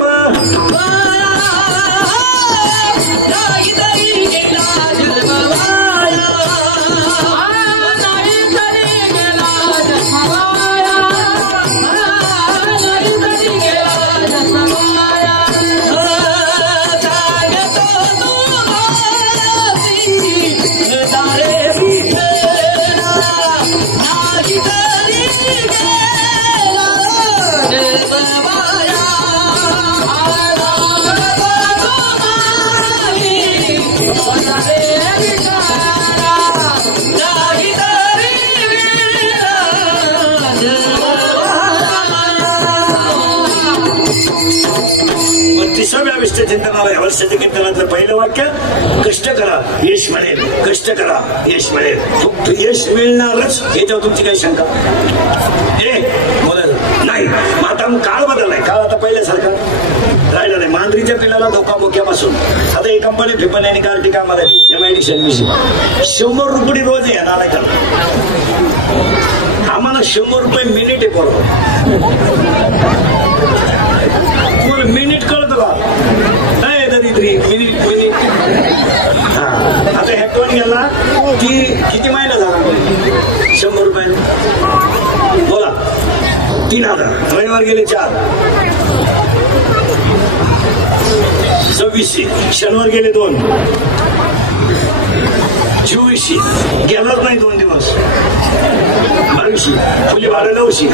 चिंतनाला वर्षाच्या कीर्तनातलं पहिलं वाक्य कष्ट करा यश मिळेल. कष्ट करा यश मिळेल. फक्त यश मिळणारच याच्यावर तुमची काही शंका बोलायला नाही. मग आता काळ बदललाय. काळ आता पहिल्यासारखा राहिला नाही. मांजरीच्या पिल्लाला धोका बोक्यापासून आता ही कंपनी फिपन यांनी काल टीका मला MIDC 100 रुपये रोज आहे नाला का. आम्हाला 100 रुपये मिनिट आहे बरोबर. मिनिट कळतं का नाही तरी मिनिट हा. आता हेडफोन घ्यायला की किती महिना झाला 100 रुपये बोला 3000. रविवार गेले 4 2600. शनिवार गेले 2 2400. गेलाच नाही 2 दिवस 1200. फुले भाडं 900.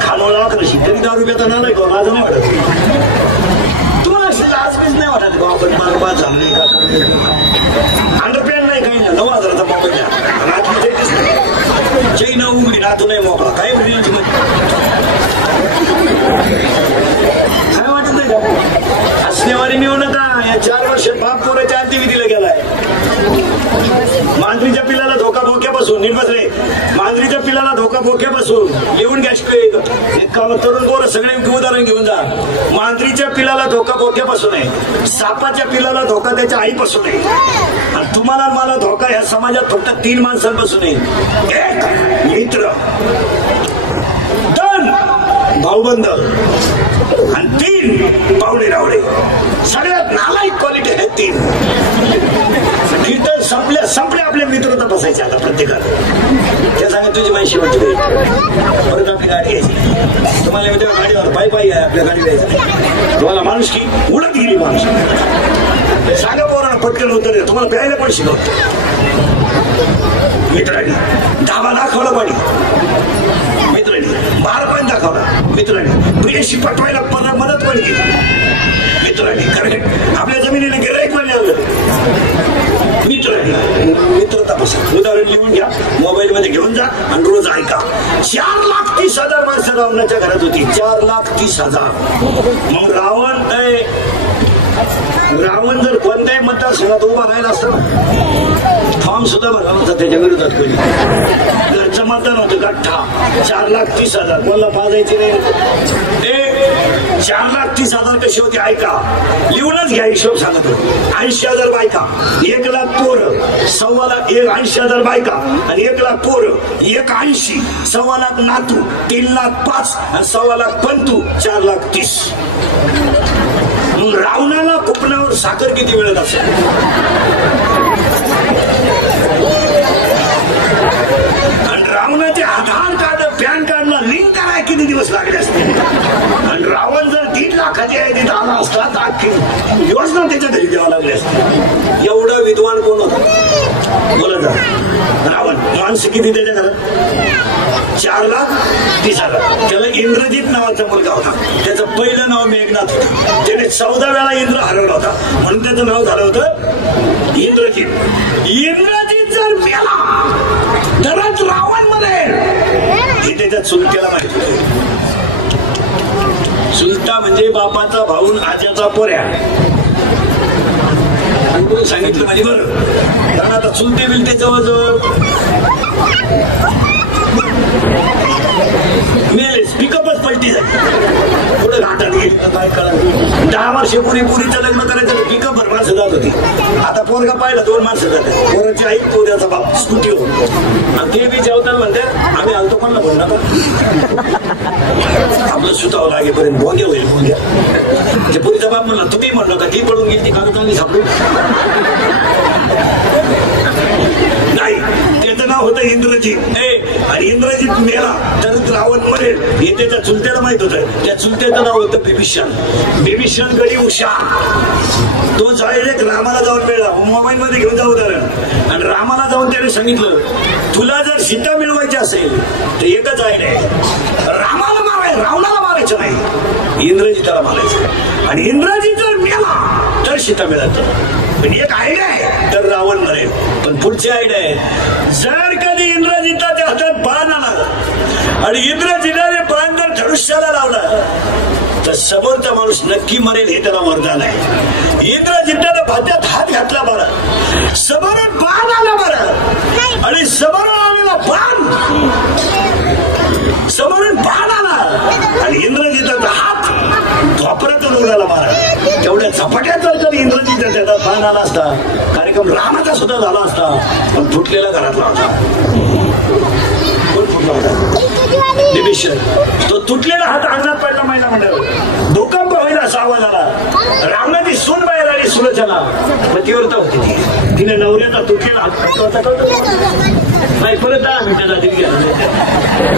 खानवळा 1100. तरी 10 रुपयाचा नाला आहे माझं नाही वाटत. तुम्हाला अशी लाजबीज नाही वाटत का आपण मारबाद झाले का. अंडरपॅन्ट नाही काही नाही 9000चा मोबाईल जय न उघडी राहतो नाही मोकळा काय रेंज मध्ये काय वाटत नाही का. असल्यावारी नेऊ नका. या 4 वर्ष बाप पोराच्या अंत्यविधीला गेलाय. मांजरीच्या पिल्लाला धोका बोक्यापासून निर्बस रे. मांजरीच्या पिल्लाला धोका बोक्यापासून लिहून घ्या. तरुण पोरं सगळे उदाहरण घेऊन जा. मांजरीच्या पिल्लाला धोका बोक्यापासून आहे. सापाच्या पिल्लाला धोका त्याच्या आईपासून आहे. आणि तुम्हाला मला धोका या समाजात फक्त 3 माणसांपासून आहे. 1 मित्र, 2 भाऊबंद आणि 3 पावडे रावडे. सगळ्यात नालायक क्वालिटी आहेत 3. संपले आपले मित्र तपासायचे आता प्रत्येकाला. त्या सांगत तुझी माहिती शेवटची परत आपली गाडी यायची. तुम्हाला मी तेव्हा गाडीवर पायी आहे आपल्या गाडी यायचं. तुम्हाला माणूस की उडत गेली माणूस. सांगा पोरांना पटकन उत्तर तुम्हाला प्यायला पण शिकवत. मित्रांनी धाबा दाखवला पाणी. मित्रांनी पण दाखवला मित्रांनी, प्रियशी पटवायला मदत पण केली मित्रांनी. कारण आपल्या जमिनीने गिऱ्हाईक पण आलं मित्रांनी. मित्रता बसा, उदाहरण लिहून घ्या, मोबाईल मध्ये घेऊन जा आणि रोज ऐका. 4,30,000 माणसं रावणाच्या घरात होती, 4,30,000. मग रावण जर कोणत्याही मतदारसंघात उभा राहिला असता फॉर्म सुद्धा भरला होता त्याच्या विरोधात कोणी. घरचं मतदान होतं गठ्ठा. 4,30,000 कोणाला पाजायचे नाही. 4,30,000 कशी होती ऐका, लिहूनच घ्या. हिशोब सांगतो. 80,000 बायका, 1,00,000 पोरं, 80,000 बायका आणि 1,00,000 पोरं, 180, 1,00,000 नातू, 3,05,000 आणि 1,00,000 पंतू, 4,30,000. मग रावणाला कोकणावर साखर किती मिळत असेल? आणि रावणाचे आधार कार्ड पॅन कार्डला लिंक करायला किती दिवस लागले असते? आणि रावण जर 1.5 लाखाची आहे तिथं आला असता तर अख्खी योजना त्याच्या घरी द्यावं लागली असते. एवढं विद्वान कोण होतं बोला जा. रावण माणसं किती त्याच्या घरात? 4,30,000. त्याला इंद्रजित नावाचा मुलगा होता. त्याचं पहिलं नाव मेघनाथ होतं. त्याने 14 वेळा इंद्र हरवला होता म्हणून त्याचं नाव झालं होतं इंद्रजित. इंद्रजित जर मेला तरच रावण मरेल हे त्याच्या चुलत्याला माहिती होतं. चुलता म्हणजे बापाचा भाऊ, आज्याचा पोऱ्या. सांगितलं म्हणजे बरं, कारण आता चुलते बिलते जवळजवळ मेलेच, पिकअपच पलटी झाली. पुढे घाटात गेली काय कळलं. 10 वर्षापूर्वी पुरीचं लग्न करायचं पिकअप भर माणसं जात होती. आता पोरगा पाहिला 2 माणसं जातात. पोराची आई पोऱ्याचा बाप स्कूटी होतो आणि ते बी जेवताना म्हणते आम्ही आलतो कोणाला बोल नका आपलं सुतावं लागेपर्यंत भोग्या होईल भोग्या. ते पुरीचा बाप म्हणला तुम्ही म्हणलं का ती पडून गेली काढून काढली सापडून नाही. त्याचं नाव होतं इंद्रजित. आणि इंद्रजित मेला तर रावण मरेल हे त्याच्या चुलत्याला माहित होतं. त्या चुलत्याचं नाव होतं बिभीषण. बिभीषण गडी उषा. तो डायरेक्ट रामाला जाऊन मिळाला. मोबाईल मध्ये घेऊन जाऊ उदाहरण. आणि रामाला जाऊन त्याने सांगितलं तुला जर सीता मिळवायची असेल तर एकच आहे रामाला मारायचं, रावणाला मारायचं नाही, इंद्रजिताला मारायचं. आणि इंद्रजित जर मेला तर सीता मिळत. पण एक आयडिया आहे तर रावण मरेल. पण पुढची आयडिया आहे जर कधी इंद्रजिताच्या हातात बाण आला आणि इंद्रजिताने बाण जर धनुष्याला लावला तर समोरचा माणूस नक्की मरेल हे त्याला वरदान आहे. इंद्रजिताने भात्यात हात घातला बरं, समोरून बाण आला बरं आणि समोरून आलेला समोरून बाण आला आणि इंद्रजिताचा हात वापरातून उडाला मारा. तेवढ्या झपाट्यात जर कधी इंद्रजित त्याचा बाण आला असता कार्यक्रम रामाचा सुद्धा झाला असता. पण फुटलेला घरातला होता. कोण फुटला होता? बिभीषण. तो तुटलेला हात अंगणात पडला महिला मंडळ. भूकंप होईल असा आवाज आला. रावणाची सून बाहेर आली सुलोचना. पतिव्रता होती ती. तिने नवऱ्याचा तुटलेला हात नाही परत 10 मिनिटाचा तिथे गेला.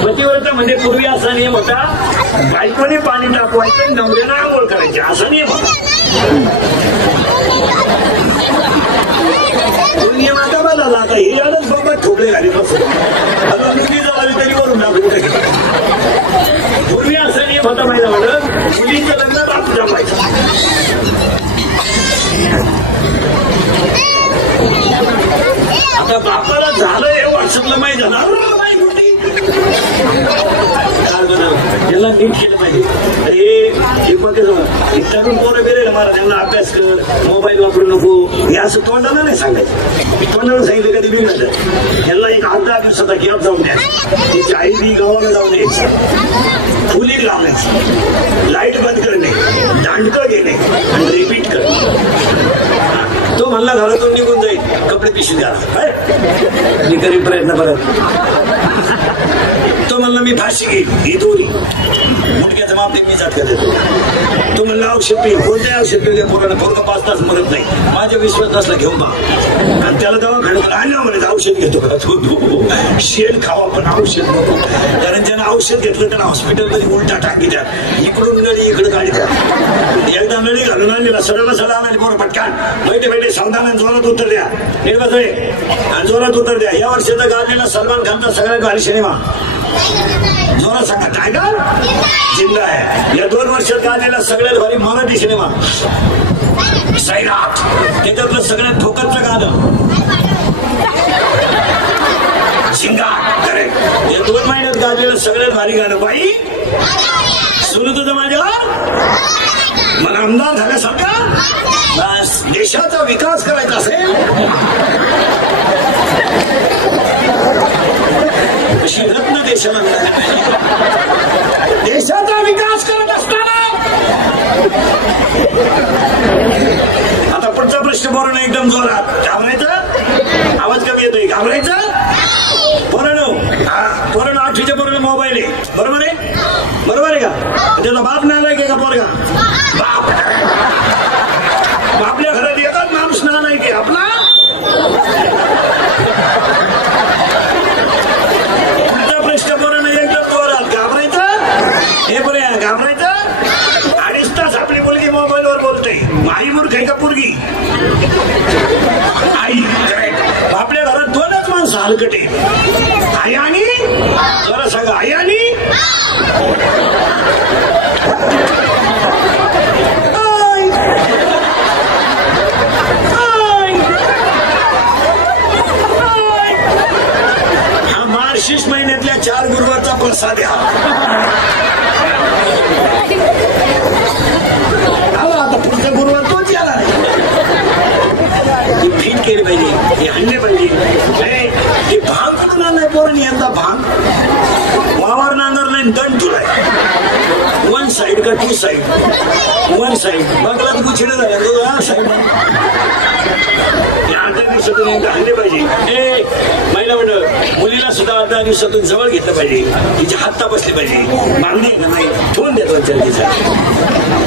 पतिव्रता म्हणजे पूर्वी असा नियम होता बायकोने पाणी टाकवायचं नवऱ्याला आंघोळ करायची असा नियम होता. नियम आता बदलला. आता हे आडच बाबा ठोकले घाली बसून आता मुली जवळ तरी वरून टाकू. पूर्वी असा नियम होता महिला म्हणत मुलीचं लग्न बापू जपायचं. आता बापाला झालं हे व्हॉट्सअपला माहिती झालं त्याला नीट केलं पाहिजे. अरे तरुण पोरं बेरेल मारा त्यांना अभ्यास कर, मोबाईल वापरू नको हे असं तोंडाला नाही सांगायचं. तोंडाला सांगितलं कधी बिघडलं. त्यांना एक 8-10 दिवसाचा गॅप जाऊन द्या. तिची आई बी गावाला जाऊन यायचं, फुली लावण्याचं, लाईट बंद करणे, दांडकं घेणे आणि रिपीट करणे. तो म्हणला घरातून निघून जाईल कपडे पिशवी द्या मी करीन प्रयत्न परत. तो म्हणला मी फाशी घेईल ही दोरी मुटक्याचं माप मी जात देतो. तो म्हणला औषध पी. कोणत्याही औषध पिले पोराला पोरगा 5 तास मरत नाही. माझ्या विश्वास नसला घेऊन पहा. आणि त्याला दवाखान्यात आणलं म्हणे औषध घेतो का शेण खावा पण औषध नको. कारण ज्यानं औषध घेतलं त्याला हॉस्पिटलमध्ये उलटा टाकी द्या. इकडून नळी इकडे काढी द्या. एकदा नळी घालून आणलेला सडला सडा आणि पोरं पटकान बैठे बैठे सावधान जोरात उत्तर द्या. आणि जोरात उत्तर द्या. या वर्षाचा गाजलेला सलमान खानचा सगळ्यात भारी सिनेमा जोरात सांगा. टायगर जिंदा आहे. या 2 वर्षात गाजलेला सगळ्यात भारी मराठी सिनेमा सैराट. त्याच्यातलं सगळ्यात ठोकरचं गाणं शिंगार. करेक्ट. या 2 महिन्यात गाजलेलं सगळ्यात भारी गाणं बाई सुरू तुझं माझ्यावर. मला आमदार झाल्यासारखा बस देशाचा विकास करायचा असेल अशी रत्न देशाला देशाचा विकास करत असताना. आता पुढचा प्रश्न बोलून एकदम जोरात. घाबरायचं. आवाज कमी येतोय. घाबरायचं. पोरांनो 8वीच्या पोराला मोबाईल आहे. बरोबर आहे. बरोबर आहे का. त्याचा बाप नालायक आहे का पोरगा. बाप आपल्या घरात येतात माणूस नालायक आहे आपला. पुढचा प्रश्न पोरांनो एकदम जोरात. घाबरायचं. हे पर्या घाबरायचं. 2.5 तास आपली मुलगी मोबाईलवर बोलते. आई मूर्ख आहे का पोरगी. आई. आपल्या घरात 2च माणसं हलकटे. आई आणि जरा सांगा. आई आणि हा मार्गशीर्ष महिन्यातल्या 4 गुरुवारचा प्रसाद आहे. आता पुढचा गुरुवार तोच याला फिट केली पाहिजे. हे आणले पाहिजे. हे भांग कुठून आणलाय पोरांनी. यांचा भांग वावर नांगरलाय दंड तुलाय. 1 साइड का 2 साइड. 1 साइड बघला तू चिड झाला. 2 साइड दिवसातून एकदा आणले पाहिजे. हे महिला मंडळ मुलीला सुद्धा 10 दिवसातून जवळ घेतलं पाहिजे. तिची हात बसली पाहिजे. बांधली का नाही ठेवून देतो.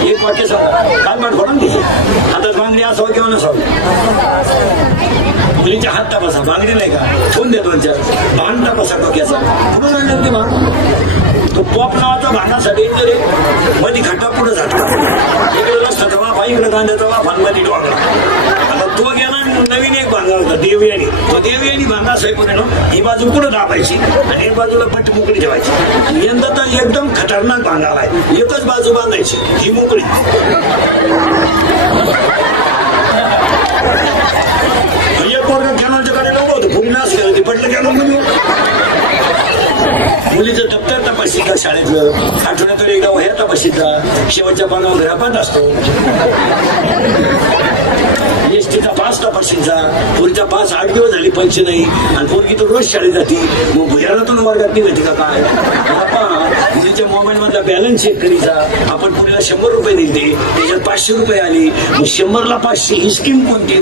एक वाक्य सांगा. कालमाट फोडून घे. हातात बांधली असावं किंवा नसावं. मुलीच्या हात तपासा. बांधली नाही का ठेवून देतो. भांड तपासा डोक्याचा. पुढे आणलं ते भांड. तो पॉप नावाचा भांडासाठी तरी मध्ये खड्डा पुढे जातो. इकडे रस्त्याचा वाफा इकडे कांद्याचा वाफा मध्ये डोंगरा. आता तो गेला नवीन एक भांगा होता देवयानी. तो देवयानी भांगा साहेब ही बाजू पुढे दाबायची आणि एक बाजूला पट्टी मोकळी ठेवायची. यंदा तर एकदम खतरनाक भांगा आलाय. एकच बाजू बांधायची ही मोकळी. एक पोरगा कॅनलच्या कडे नको होतं. पुरी नाश केलं ते पडलं कॅनल मध्ये. मुलीचं दप्तर तपासीचा शाळेतलं. आठवड्यातून एकदा वह्या तपासीचा. शेवटच्या पानावर घरापात असतो. एसटीचा पास तपासीचा. पोरीचा पास 8 दिवस झाले पैसे नाही आणि पोरगी तो रोज शाळेत जाते. मग भुयारातून वर्गात निघते का काय. मुलीच्या मोबाईल मधला बॅलन्स चेक करायचा. आपण पोरीला 100 रुपये दिले त्याच्यात 500 रुपये आले. मग 100ला 500 ही स्कीम कोणती आहे.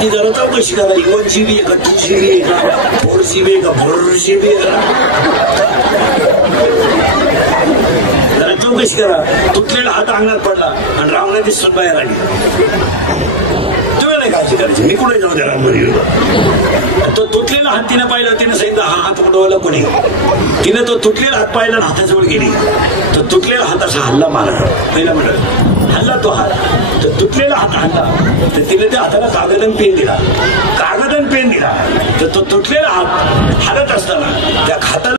ही जरा चौकशी करा. 1 GB आहे का 2 GB आहे का 4 GB आहे का 4 GB जरा चौकशी करा. तुटलेला हात अंगणात पडला आणि रावणाची दिसून बाहेर आली. काळजी करायची. मी कुठे जाऊ द्या राममध्ये. तो तुटलेला हात तिने पाहिला. तिने सांगितलं हा हात उडवला कोणी. तिने तो तुटलेला हात पाहिला आणि हाताजवळ गेली. तो तुटलेला हात असा हल्ला मारा. पहिला म्हणलं हल्ला तो हात. तर तुटलेला हात हल्ला. तर तिने त्या हाताला कागद आणि पेन दिला. कागद आणि पेन दिला. तर तो तुटलेला हात हलत असताना त्या हाताला